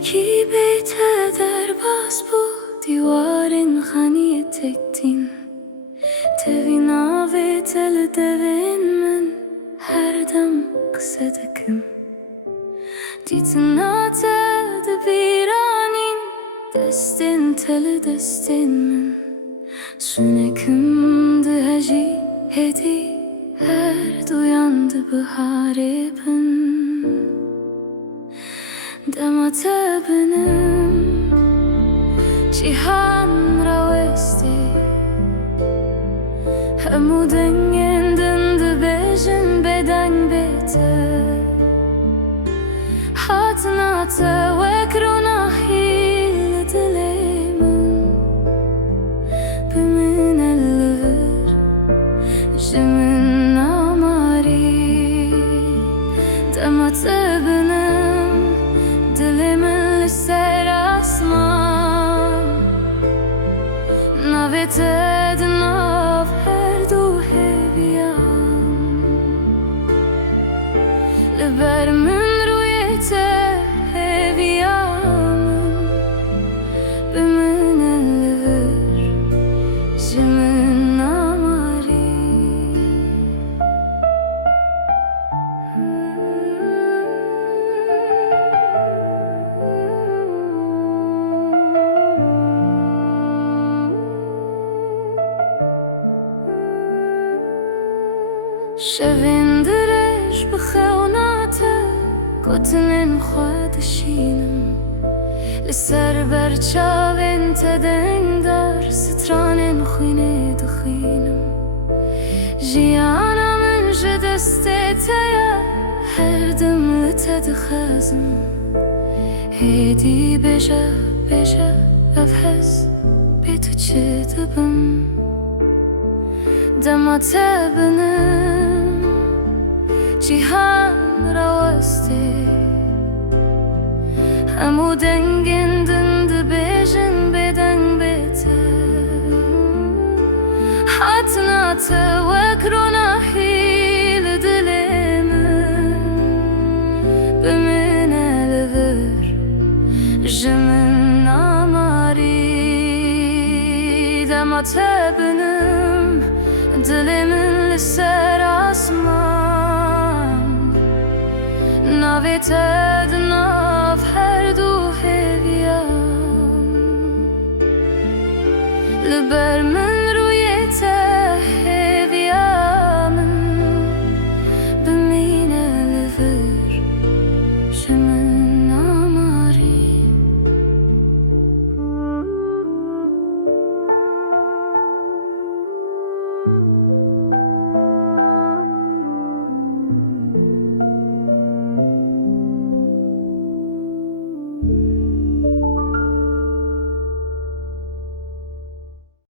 یکی بیت در باز بود دیوارن خانیت ettin Tevin ve tel devin min her dem kısadıkım Ditnate de biranin destin tel destin min Süneküm de haji hedi her duyandı bahare bin Demate benim cihan ravesti Hemu dengendin de bejin beden bete Hatnate vekruna hil dilemin Bimin elver jimin amari Demate benim dilimin liser asman Navete dinav her du heviyan Liber min ruyete heviyan Bimin elver jimin amari شویندرش بخوناته کتنن خودشینم لسر برچاوین تدنگدار سترانن خوینه دخینم جیانا من جدسته تیا هر دم لتدخازم هیدی بجا افحس بیتو چه دبم دمته benim cihan ravesti Hemu dengendin de bejin beden bete Hatnate vekruna hil dilemin Bimin elver jimin amari Demate benim dilimin liser asman Navete